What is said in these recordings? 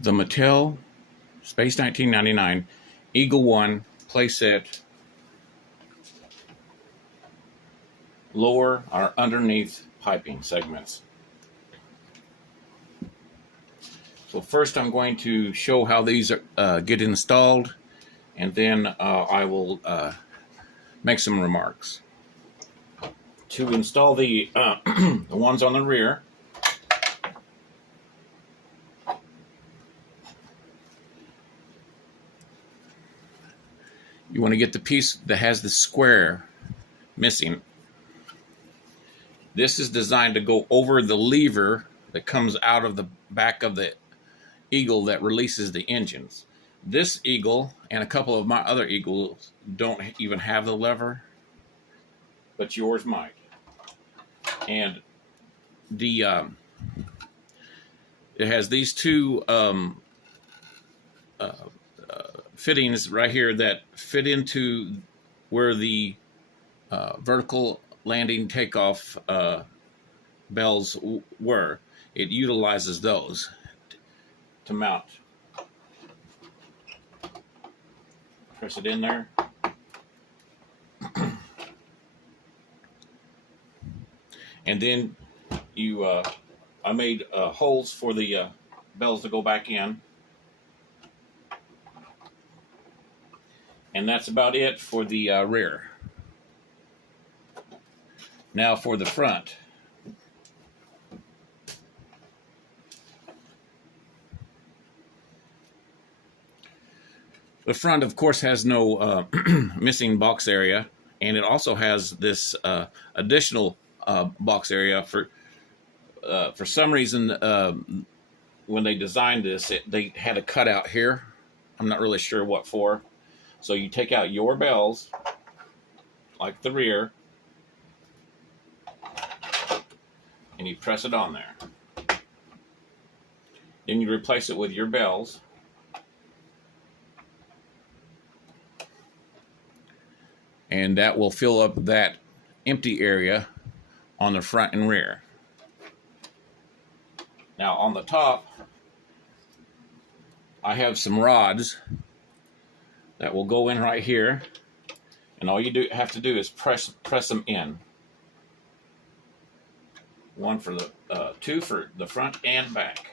the Mattel Space 1999 Eagle 1 playset lower or underneath piping segments. So first I'm going to show how these get installed, and then I will make some remarks. To install the, the ones on the rear, you want to get the piece that has the square missing. This is designed to go over the lever that comes out of the back of the Eagle that releases the engines. This Eagle and a couple of my other Eagles don't even have the lever, but yours might. And the it has these two fittings right here that fit into where the vertical landing takeoff bells were. It utilizes those to mount. Press it in there. And then you, I made holes for the bells to go back in. And that's about it for the rear. Now for the front. The front, of course, has no missing box area, and it also has this additional box area for some reason. When they designed this, they had a cutout here. I'm not really sure what for. So you take out your bells, like the rear, and you press it on there. Then you replace it with your bells. And that will fill up that empty area on the front and rear. Now on the top, I have some rods that will go in right here, and all you have to do is press them in. One for the two for the front and back.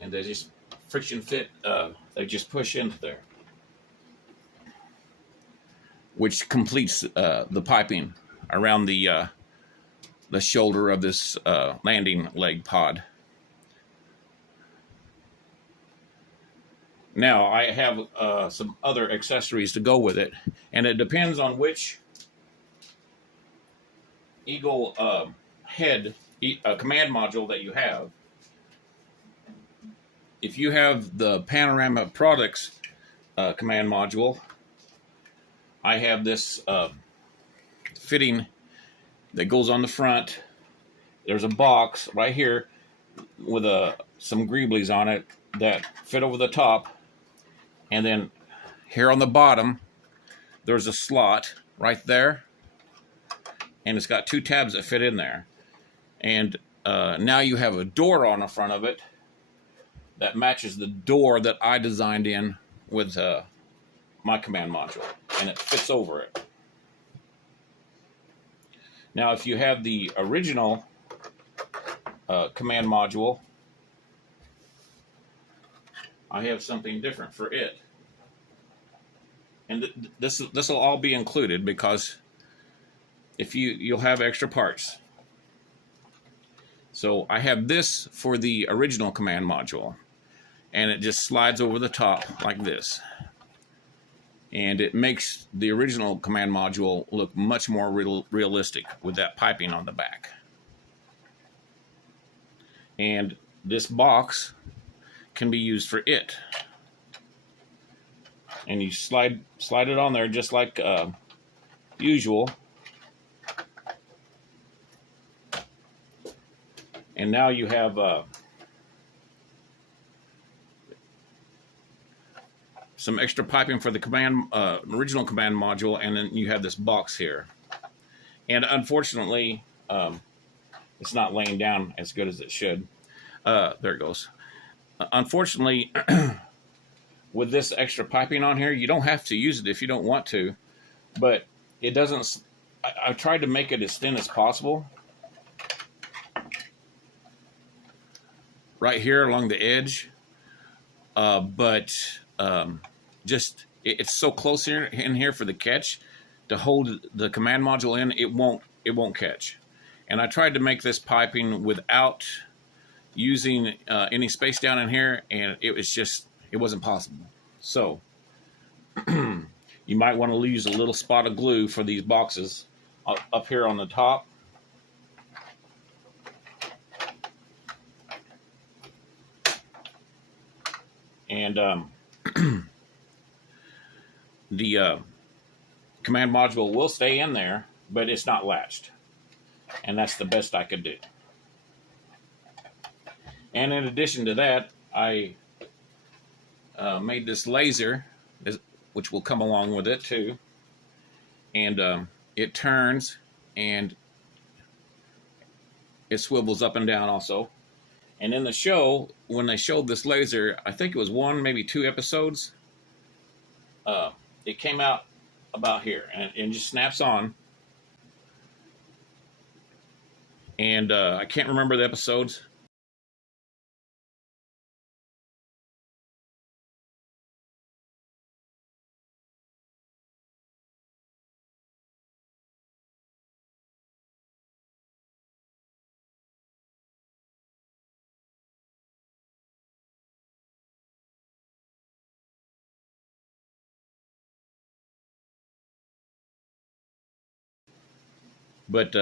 And they just friction fit. They just push into there, which completes the piping around the shoulder of this landing leg pod. Now I have some other accessories to go with it, and it depends on which Eagle head command module that you have. If you have the Panorama Products command module, I have this fitting that goes on the front. There's a box right here with some greeblies on it that fit over the top. And then here on the bottom, there's a slot right there. And it's got two tabs that fit in there. And now you have a door on the front of it that matches the door that I designed in with my command module. And it fits over it. Now, if you have the original command module, I have something different for it. And this will all be included, because if you'll have extra parts. So I have this for the original command module, and it just slides over the top like this. And it makes the original command module look much more realistic with that piping on the back. And this box can be used for it. And you slide it on there just like usual. And now you have some extra piping for the original command module, and then you have this box here. And unfortunately, it's not laying down as good as it should. There it goes. Unfortunately, with this extra piping on here, you don't have to use it if you don't want to, but it doesn't. I tried to make it as thin as possible right here along the edge, but just it's so close here in here for the catch to hold the command module in. It won't catch. And I tried to make this piping without using any space down in here, and it wasn't possible. So you might want to use a little spot of glue for these boxes up here on the top. And the command module will stay in there, but it's not latched. And that's the best I could do. And in addition to that, I made this laser, which will come along with it too. And it turns and it swivels up and down also. And in the show, when they showed this laser, I think it was 1, maybe 2 episodes, it came out about here and just snaps on. And I can't remember the episodes. But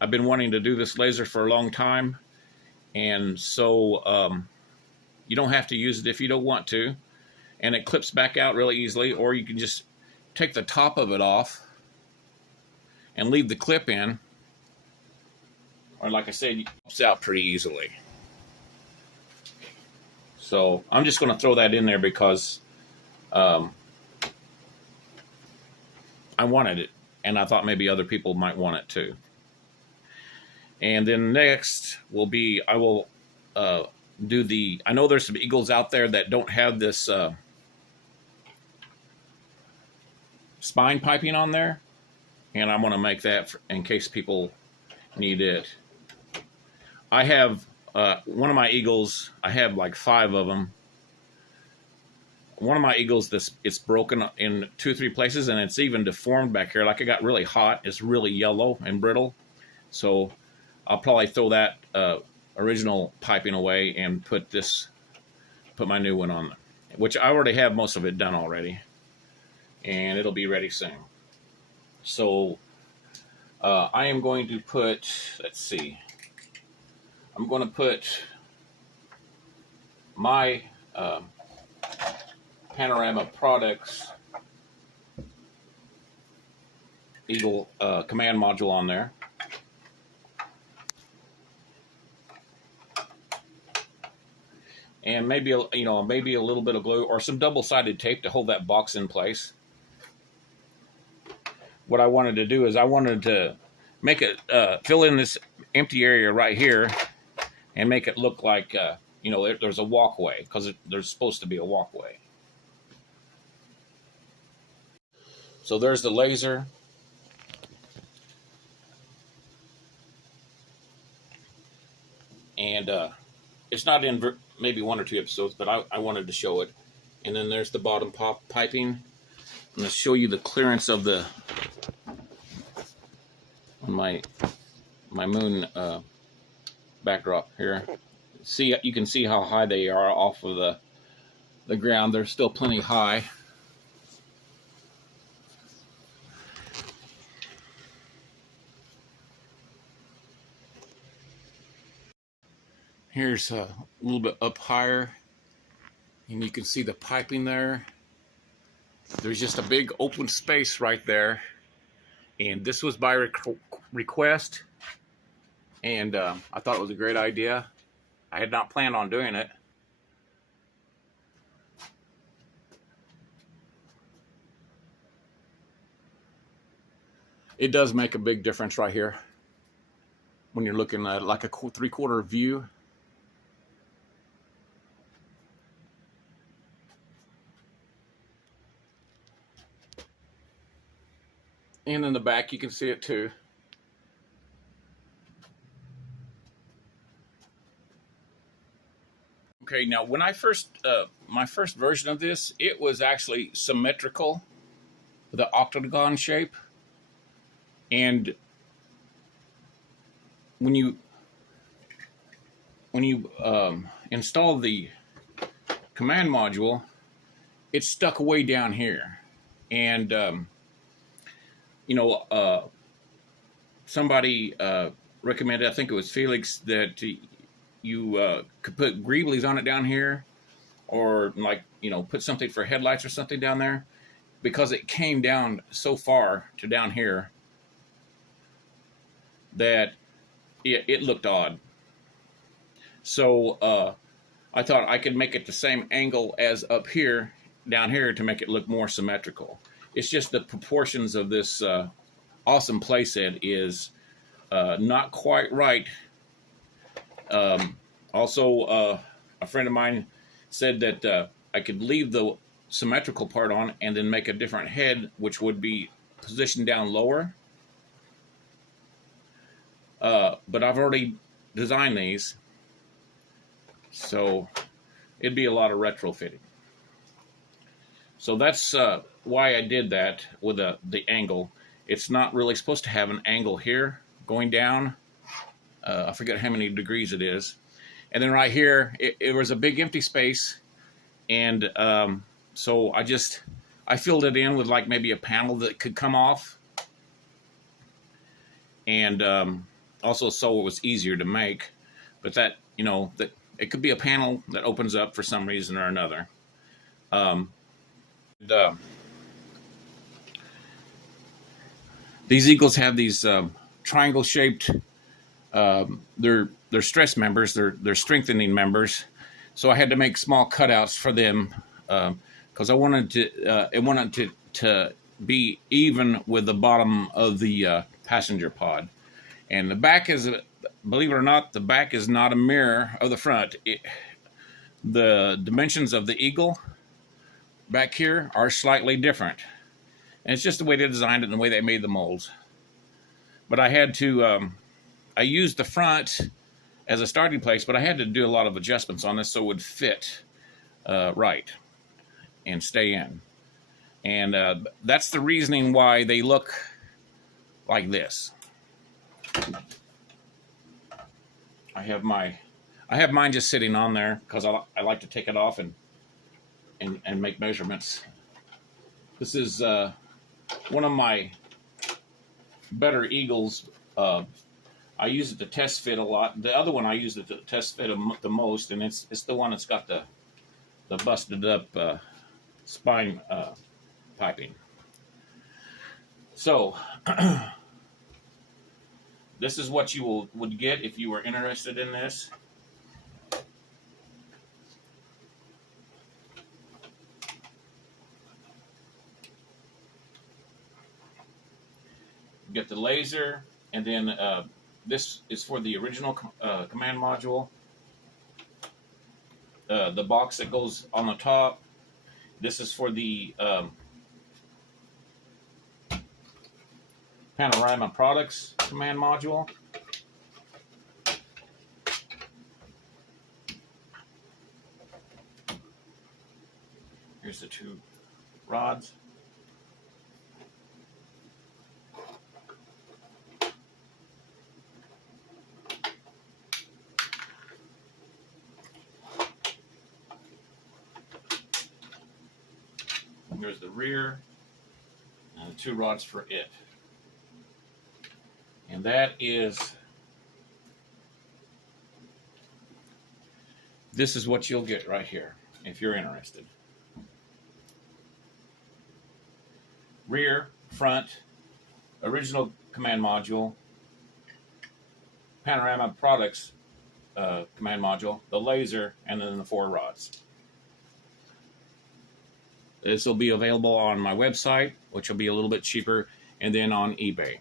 I've been wanting to do this laser for a long time. And so you don't have to use it if you don't want to. And it clips back out really easily. Or you can just take the top of it off and leave the clip in. Or like I said, it pops out pretty easily. So I'm just going to throw that in there because I wanted it. And I thought maybe other people might want it too. And then next will be, I will do the, I know there's some eagles out there that don't have this spine piping on there. And I'm going to make that in case people need it. I have one of my eagles, I have like 5 of them. One of my eagles, it's broken in 2 or 3 places, and it's even deformed back here. Like it got really hot. It's really yellow and brittle. So I'll probably throw that original piping away and put my new one on, which I already have most of it done already, and it'll be ready soon. So I am going to put, let's see, I'm going to put my Panorama Products Eagle command module on there. And maybe maybe a little bit of glue or some double-sided tape to hold that box in place. What I wanted to do is I wanted to make it fill in this empty area right here and make it look like there's a walkway, because there's supposed to be a walkway. So there's the laser. And it's not in maybe 1 or 2 episodes, but I wanted to show it. And then there's the bottom piping. I'm going to show you the clearance of the my moon backdrop here. See, you can see how high they are off of the ground. They're still plenty high. Here's a little bit up higher, and you can see the piping there. There's just a big open space right there, and this was by request, and I thought it was a great idea. I had not planned on doing it. it does make a big difference right here when you're looking at like a 3/4 view. And in the back, you can see it too. Okay, now when I first, my first version of this, it was actually symmetrical, the octagon shape. And when you install the command module, it's stuck way down here. And somebody recommended, I think it was Felix, that you could put greeblies on it down here, or like, put something for headlights or something down there, because it came down so far to down here that it looked odd. So I thought I could make it the same angle as up here, down here, to make it look more symmetrical. It's just the proportions of this awesome playset is not quite right. Also, a friend of mine said that I could leave the symmetrical part on and then make a different head, which would be positioned down lower. But I've already designed these, so it'd be a lot of retrofitting. So that's why I did that with the angle. It's not really supposed to have an angle here going down. I forget how many degrees it is. And then right here, it was a big empty space. And so I filled it in with like maybe a panel that could come off. And also so it was easier to make. But that it could be a panel that opens up for some reason or another. These eagles have these triangle-shaped. They're stress members. They're strengthening members. So I had to make small cutouts for them because I wanted to be even with the bottom of the passenger pod. And the back is, believe it or not, the back is not a mirror of the front. The dimensions of the eagle back here are slightly different. And it's just the way they designed it and the way they made the molds. But I had to, I used the front as a starting place, but I had to do a lot of adjustments on this so it would fit right and stay in. And that's the reasoning why they look like this. I have mine just sitting on there because I like to take it off and make measurements. This is one of my better eagles. I use it to test fit a lot. The other one I use it to test fit the most, and it's the one that's got the busted up spine piping. So this is what you would get if you were interested in this. You get the laser, and then this is for the original command module. The box that goes on the top. This is for the Panorama Products command module. Here's the two rods. And there's the rear and the two rods for it. And that is, this is what you'll get right here if you're interested. Rear, front, original command module, Panorama Products command module, the laser, and then the four rods. This will be available on my website, which will be a little bit cheaper, and then on eBay.